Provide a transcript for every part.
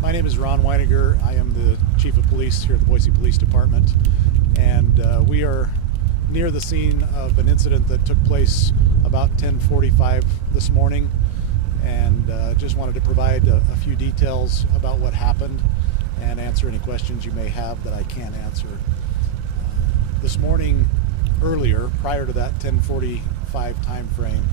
My name is Ron Winegar. I am the Chief of Police here at the Boise Police Department, and we are near the scene of an incident that took place about 10:45 this morning, and just wanted to provide a few details about what happened and answer any questions you may have that I can't answer. This morning, earlier, prior to that 10:45 time frame,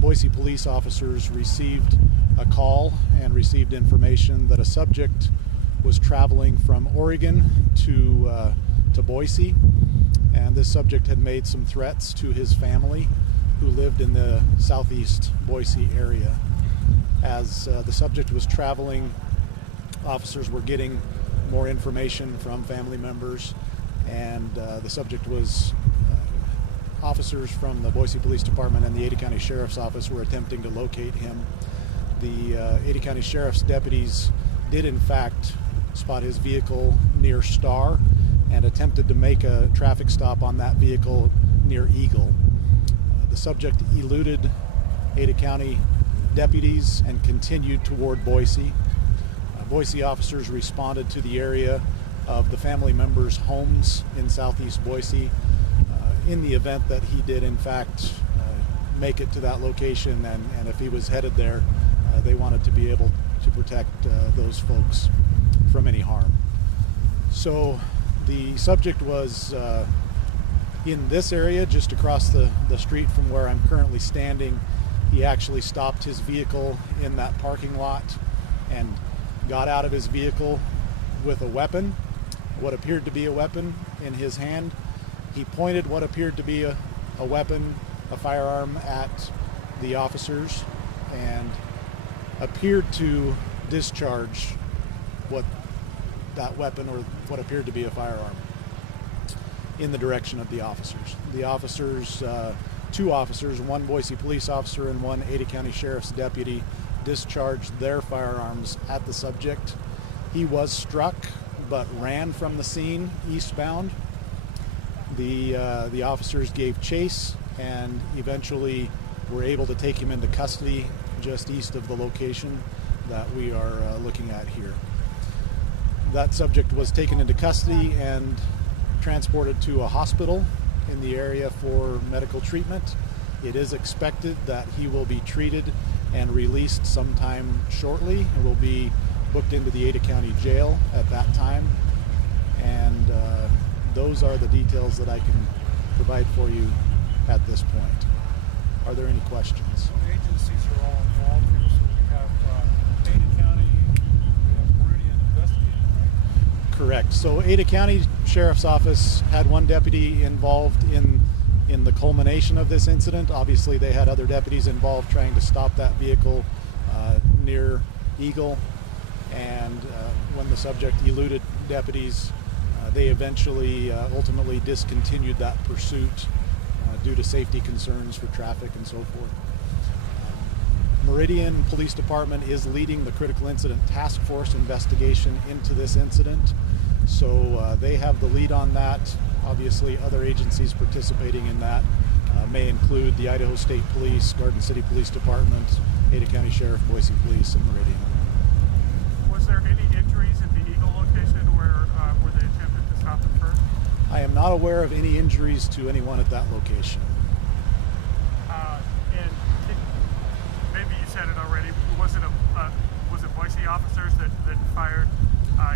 Boise police officers received a call and received information that a subject was traveling from Oregon to Boise, and this subject had made some threats to his family who lived in the southeast Boise area. As the subject was traveling, officers were getting more information from family members, and the subject was officers from the Boise Police Department and the Ada County Sheriff's Office were attempting to locate him. The Ada County Sheriff's deputies did in fact spot his vehicle near Star and attempted to make a traffic stop on that vehicle near Eagle. The subject eluded Ada County deputies and continued toward Boise. Boise officers responded to the area of the family members' homes in southeast Boise in the event that he did in fact make it to that location, and if he was headed there, they wanted to be able to protect those folks from any harm. So the subject was in this area just across the street from where I'm currently standing. He actually stopped his vehicle in that parking lot and got out of his vehicle with a weapon, what appeared to be a weapon in his hand. He pointed what appeared to be a weapon, a firearm, at the officers and appeared to discharge what that weapon or what appeared to be a firearm in the direction of the officers. The officers, two officers, one Boise police officer and one Ada County Sheriff's deputy, discharged their firearms at the subject. He was struck but ran from the scene eastbound. The officers gave chase and eventually were able to take him into custody just east of the location that we are looking at here. That subject was taken into custody and transported to a hospital in the area for medical treatment. It is expected that he will be treated and released sometime shortly and will be booked into the Ada County Jail at that time. And those are the details that I can provide for you at this point. Are there any questions? The agencies are all involved here, so we have Ada County, we have Meridian investigating, right? Correct. So Ada County Sheriff's Office had one deputy involved in the culmination of this incident. Obviously they had other deputies involved trying to stop that vehicle near Eagle, and when the subject eluded deputies, they eventually ultimately discontinued that pursuit due to safety concerns for traffic and so forth. Meridian Police Department is leading the Critical Incident Task Force investigation into this incident, so they have the lead on that. Obviously other agencies participating in that may include the Idaho State Police, Garden City Police Department, Ada County Sheriff, Boise Police, and Meridian. Was there any injuries at the Eagle location where they attempted to stop him first? I am not aware of any injuries to anyone at that location. And maybe you said it already. Was it Boise officers that fired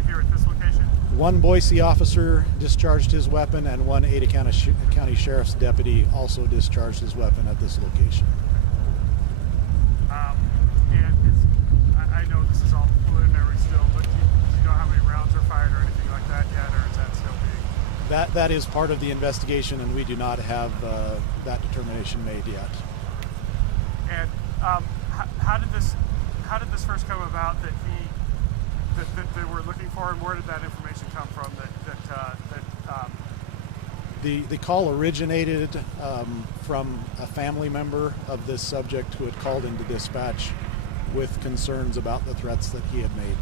here at this location? One Boise officer discharged his weapon, and one Ada County Sheriff's deputy also discharged his weapon at this location. And I know this is all preliminary still, but do you know how many rounds are fired or anything like that yet, or is that still being? That is part of the investigation, and we do not have that determination made yet. And how did this first come about that they were looking for, and where did that information come from? The call originated from a family member of this subject who had called into dispatch with concerns about the threats that he had made.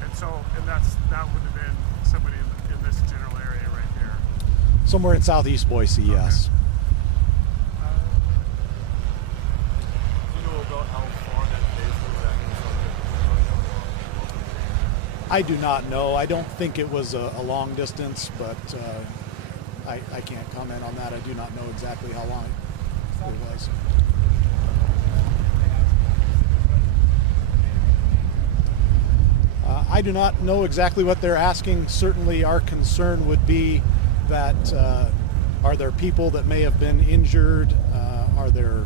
And that would have been somebody in this general area right here. Somewhere in southeast Boise, yes. Do you know about how far that is from that subject? I do not know. I don't think it was a long distance, but I can't comment on that. I do not know exactly how long it was. I do not know exactly what they're asking. Certainly our concern would be that are there people that may have been injured? Are there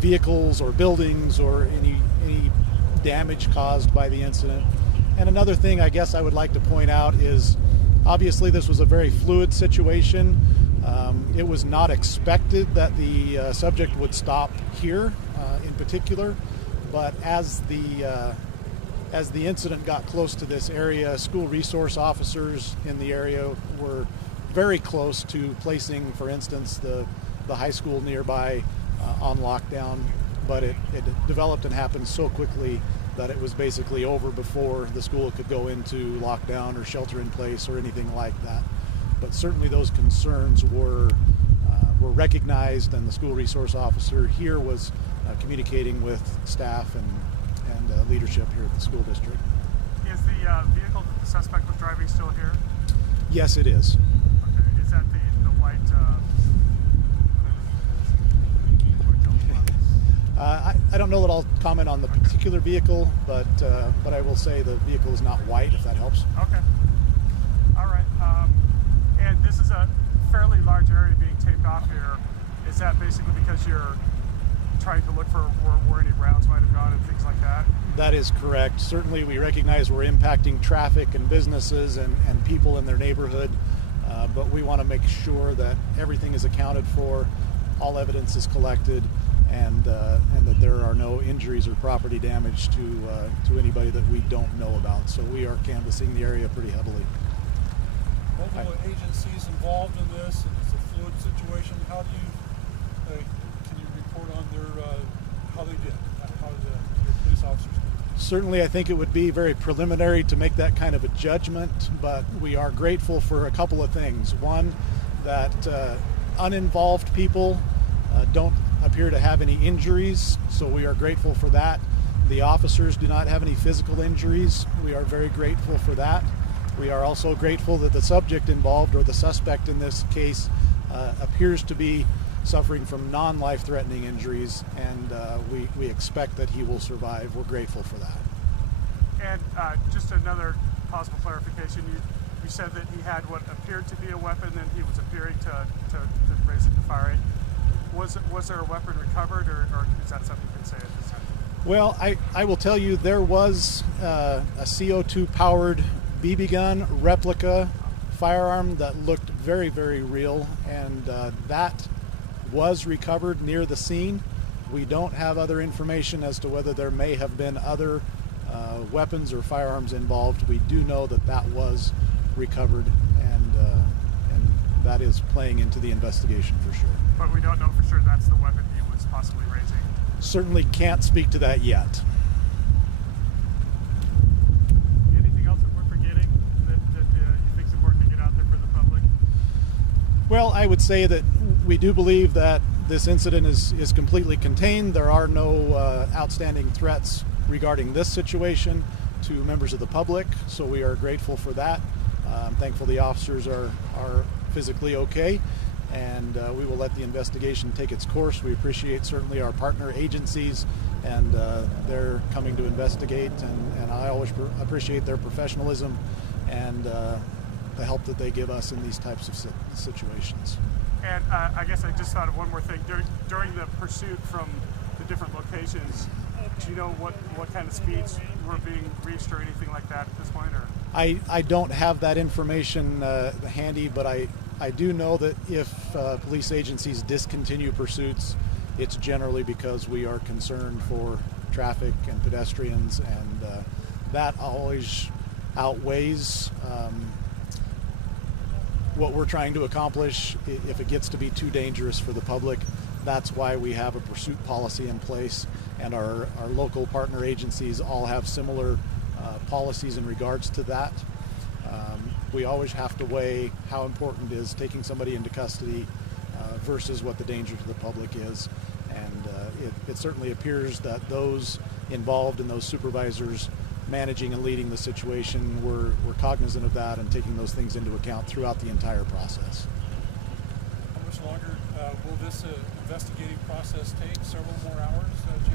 vehicles or buildings or any damage caused by the incident? And another thing I guess I would like to point out is obviously this was a very fluid situation. It was not expected that the subject would stop here in particular, but as the incident got close to this area, school resource officers in the area were very close to placing, for instance, the high school nearby on lockdown, but it developed and happened so quickly that it was basically over before the school could go into lockdown or shelter in place or anything like that. But certainly those concerns were recognized, and the school resource officer here was communicating with staff and leadership here at the school district. Is the vehicle that the suspect was driving still here? Yes, it is. Okay. Is that the white? I don't know that I'll comment on the particular vehicle, but I will say the vehicle is not white, if that helps. Okay. All right. And this is a fairly large area being taped off here. Is that basically because you're trying to look for where any rounds might have gone and things like that? That is correct. Certainly we recognize we're impacting traffic and businesses and people in their neighborhood, but we want to make sure that everything is accounted for, all evidence is collected, and that there are no injuries or property damage to anybody that we don't know about. So we are canvassing the area pretty heavily. Multiple agencies involved in this, and it's a fluid situation. How do you, can you report on their, how they did? How did your police officers do? Certainly, I think it would be very preliminary to make that kind of a judgment, but we are grateful for a couple of things. One, that uninvolved people don't appear to have any injuries, so we are grateful for that. The officers do not have any physical injuries. We are very grateful for that. We are also grateful that the subject involved, or the suspect in this case, appears to be suffering from non-life-threatening injuries, and we expect that he will survive. We're grateful for that. And just another possible clarification, you said that he had what appeared to be a weapon, and he was appearing to raise it to fire it. Was there a weapon recovered, or is that something you can say at this time? Well, I will tell you there was a CO2-powered BB gun replica firearm that looked very, very real, and that was recovered near the scene. We don't have other information as to whether there may have been other weapons or firearms involved. We do know that that was recovered, and that is playing into the investigation for sure. But we don't know for sure that's the weapon he was possibly raising. Certainly can't speak to that yet. Anything else that we're forgetting that you think is important to get out there for the public? Well, I would say that we do believe that this incident is completely contained. There are no outstanding threats regarding this situation to members of the public, so we are grateful for that. I'm thankful the officers are physically okay, and we will let the investigation take its course. We appreciate certainly our partner agencies, and they're coming to investigate, and I always appreciate their professionalism and the help that they give us in these types of situations. And I guess I just thought of one more thing. During the pursuit from the different locations, do you know what kind of speeds were being reached or anything like that at this point? Or I don't have that information handy, but I do know that if police agencies discontinue pursuits, it's generally because we are concerned for traffic and pedestrians, and that always outweighs what we're trying to accomplish. If it gets to be too dangerous for the public, that's why we have a pursuit policy in place, and our local partner agencies all have similar policies in regards to that. We always have to weigh how important is taking somebody into custody versus what the danger to the public is, and it certainly appears that those involved and those supervisors managing and leading the situation. We're cognizant of that and taking those things into account throughout the entire process. How much longer will this investigative process take? Several more hours, Chief?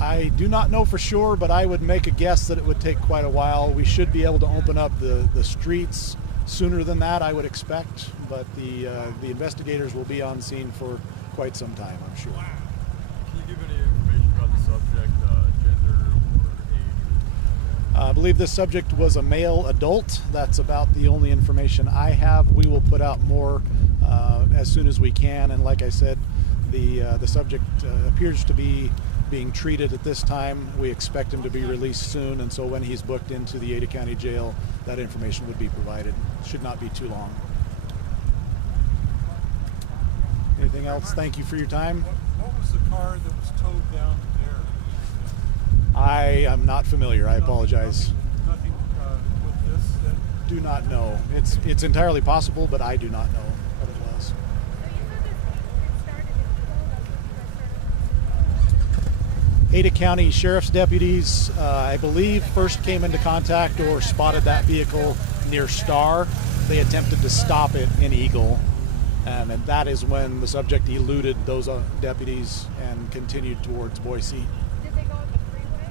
I do not know for sure, but I would make a guess that it would take quite a while. We should be able to open up the streets sooner than that, I would expect, but the investigators will be on scene for quite some time, I'm sure. Can you give any information about the subject, gender or age? I believe this subject was a male adult. That's about the only information I have. We will put out more as soon as we can, and like I said, the subject appears to be being treated at this time. We expect him to be released soon, and so when he's booked into the Ada County Jail, that information would be provided. Should not be too long. Anything else? Thank you for your time. What was the car that was towed down there? I am not familiar. I apologize. Nothing with this? Do not know. It's entirely possible, but I do not know what it was. Ada County Sheriff's deputies, I believe, first came into contact or spotted that vehicle near Star. They attempted to stop it in Eagle, and that is when the subject eluded those deputies and continued towards Boise. Did they go on the freeway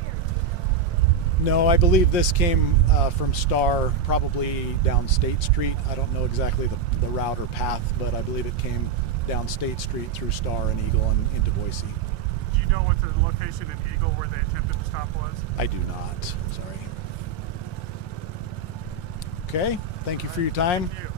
or? No, I believe this came from Star, probably down State Street. I don't know exactly the route or path, but I believe it came down State Street through Star and Eagle and into Boise. Do you know what the location in Eagle where they attempted to stop was? I do not. Sorry. Okay. Thank you for your time. Thank you.